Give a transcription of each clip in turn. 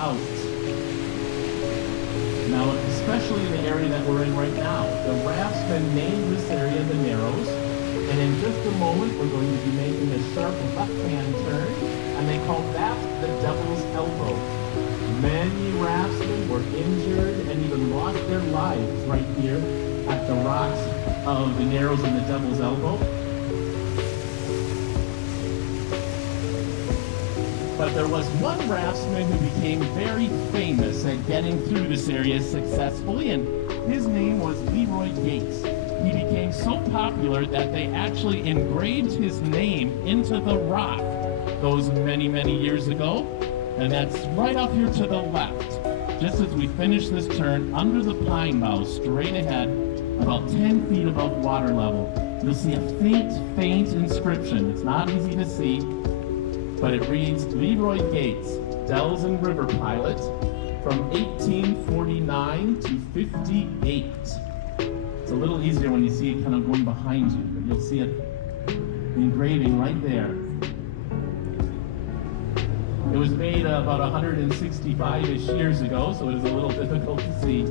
out. Now, especially in the area that we're in right now, the raftsmen named this area the Narrows, and in just a moment we're going to be making a sharp left-hand turn, and they call that the Devil's Elbow. Many raftsmen were injured and even lost their lives right here at the rocks of the Narrows and the Devil's Elbow. But there was one raftsman who became very famous at getting through this area successfully, and his name was Leroy Gates. He became so popular that they actually engraved his name into the rock those many, many years ago. And that's right up here to the left. Just as we finish this turn, under the pine boughs, straight ahead, about 10 feet above water level, you'll see a faint inscription. It's not easy to see, but it reads, Leroy Gates, Dells and River Pilot, from 1849 to 58. It's a little easier when you see it kind of going behind you, but you'll see it, the engraving right there. It was made about 165-ish years ago, so it is a little difficult to see.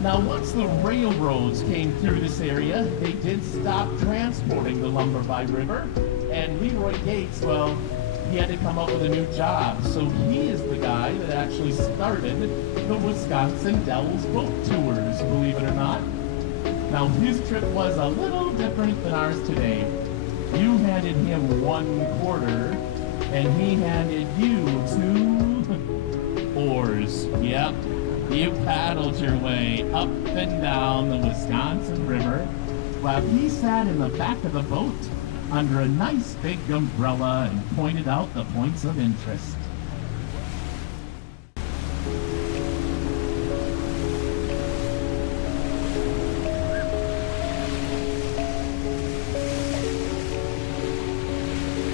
Now, once the railroads came through this area, they did stop transporting the lumber by river, and Leroy Gates, well, he had to come up with a new job. So he is the guy that actually started the Wisconsin Dells boat tours, believe it or not. Now, his trip was a little different than ours today. You handed him 1 quarter, and he handed you 2 oars. Yep. You paddled your way up and down the Wisconsin River while he sat in the back of the boat under a nice big umbrella and pointed out the points of interest.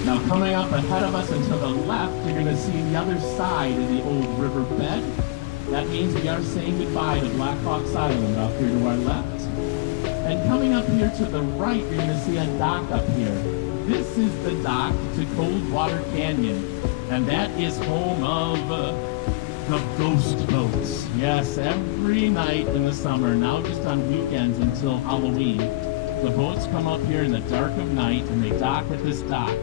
Now, coming up ahead of us and to the left, you're going to see the other side of the old river bed. That means we are saying goodbye to Black Hawk's Island up here to our left. And coming up here to the right, you're going to see a dock up here. This is the dock to Coldwater Canyon, and that is home of the ghost boats. Yes, every night in the summer, now just on weekends until Halloween, the boats come up here in the dark of night and they dock at this dock.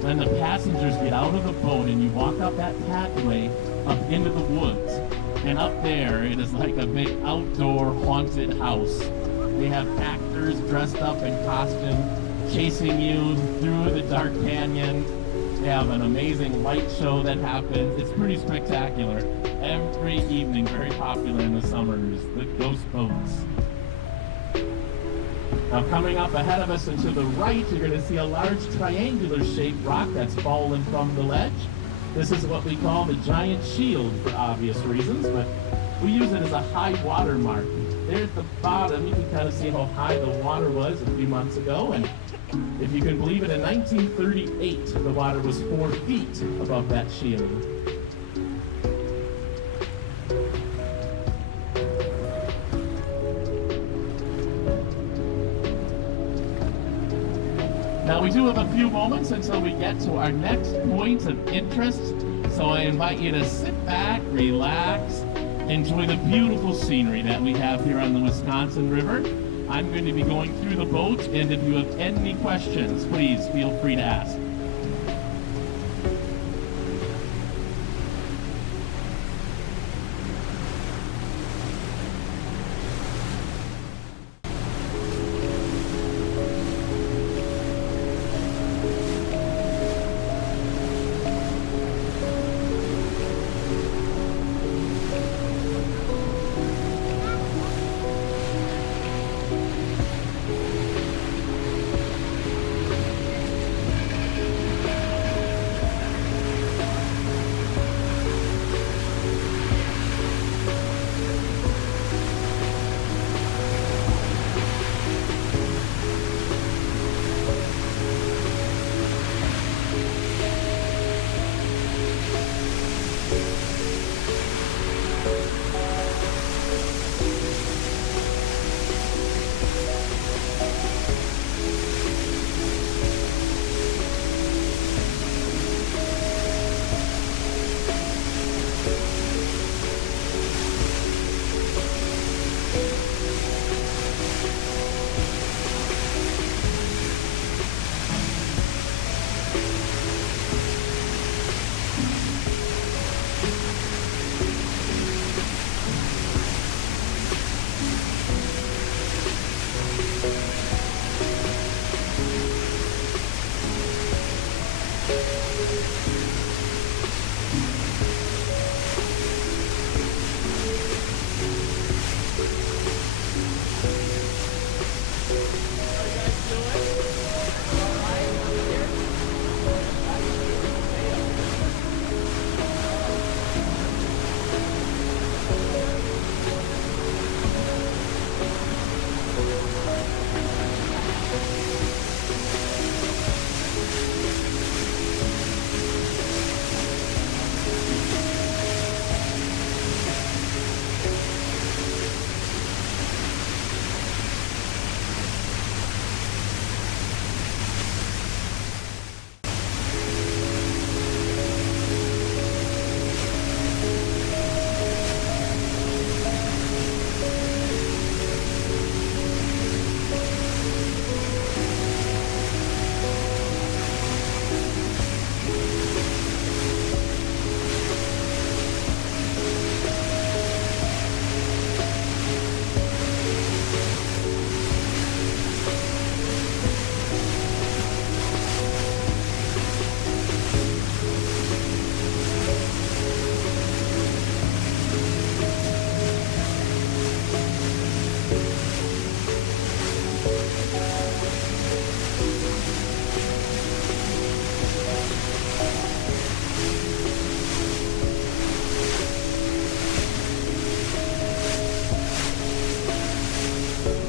Then the passengers get out of the boat and you walk up that pathway up into the woods. And up there, it is like a big outdoor haunted house. They have actors dressed up in costume chasing you through the dark canyon. They have an amazing light show that happens. It's pretty spectacular. Every evening, very popular in the summers, the ghost boats. Now, coming up ahead of us and to the right, you're going to see a large triangular-shaped rock that's fallen from the ledge. This is what we call the giant shield for obvious reasons, but we use it as a high water mark. There at the bottom, you can kind of see how high the water was a few months ago, and if you can believe it, in 1938, the water was 4 feet above that shield. Now, we do have a few moments until we get to our next point of interest, so I invite you to sit back, relax, enjoy the beautiful scenery that we have here on the Wisconsin River. I'm going to be going through the boat, and if you have any questions, please feel free to ask.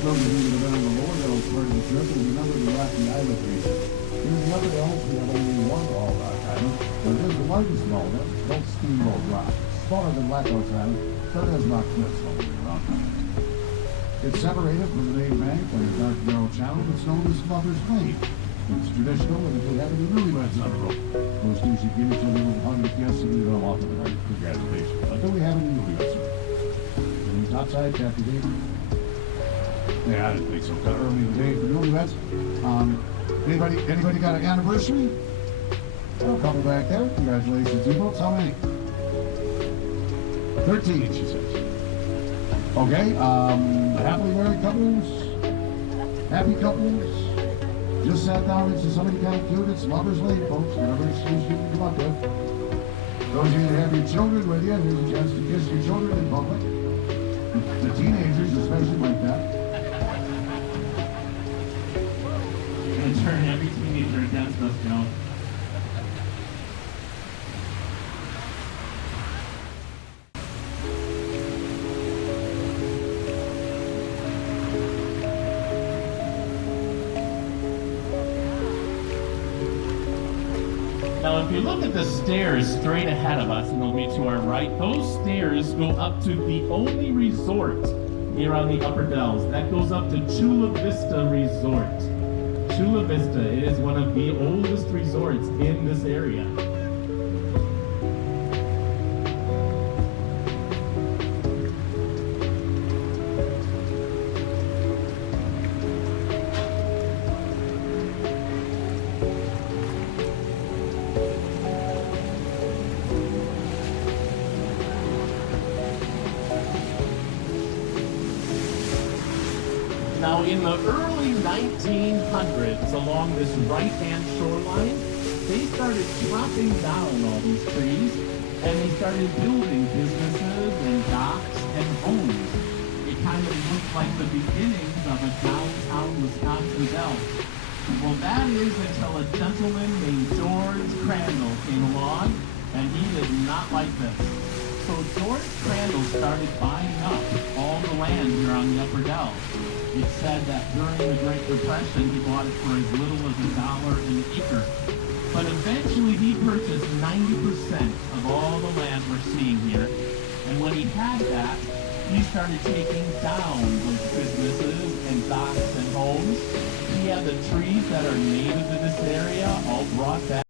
From the unit around the lower Dell part of the trip is another of the Rocky Island region. In the upper Dells, we have only one all rock island, but it is the largest of all of them, called Steamboat Rock. Smaller than Blackhawks Island, but it has rock cliffs all the way around. It's separated from the main bank by a dark narrow channel that's known as Lover's Lane. It's traditional and if we have any newlyweds on the road, most usually give each other a little hug to kiss and leave them off with a night congratulations. But do we have any newlyweds? Any topside, Captain David? Yeah, I didn't think so. Kind of early in the day for newlyweds. Anybody got an anniversary? Oh, a couple back there. Congratulations, you folks. How many? 13, she says. Okay, happily married couples? Happy couples? Just sat down into somebody kind of cute. It's Lover's Lane, folks. Whatever excuse you can come up with. Those of you that have your children with you, here's a chance to kiss your children in public. The teenagers especially like that. Turn every teenager against us, Joe. Now, if you look at the stairs straight ahead of us, and they'll be to our right, those stairs go up to the only resort here on the Upper Dells. That goes up to Chula Vista Resort. Chula Vista, it is one of the oldest resorts in this area. Now, in the early 1900s, along this right-hand shoreline, they started chopping down all these trees, and they started building businesses and docks and homes. It kind of looked like the beginnings of a downtown Wisconsin Dell. Well, that is until a gentleman named George Crandall came along, and he did not like this. So George Crandall started buying up all the land here on the Upper Dell. It's said that during the Great Depression, he bought it for as little as $1 an acre. But eventually, he purchased 90% of all the land we're seeing here. And when he had that, he started taking down those businesses and docks and homes. He had the trees that are native to this area all brought back.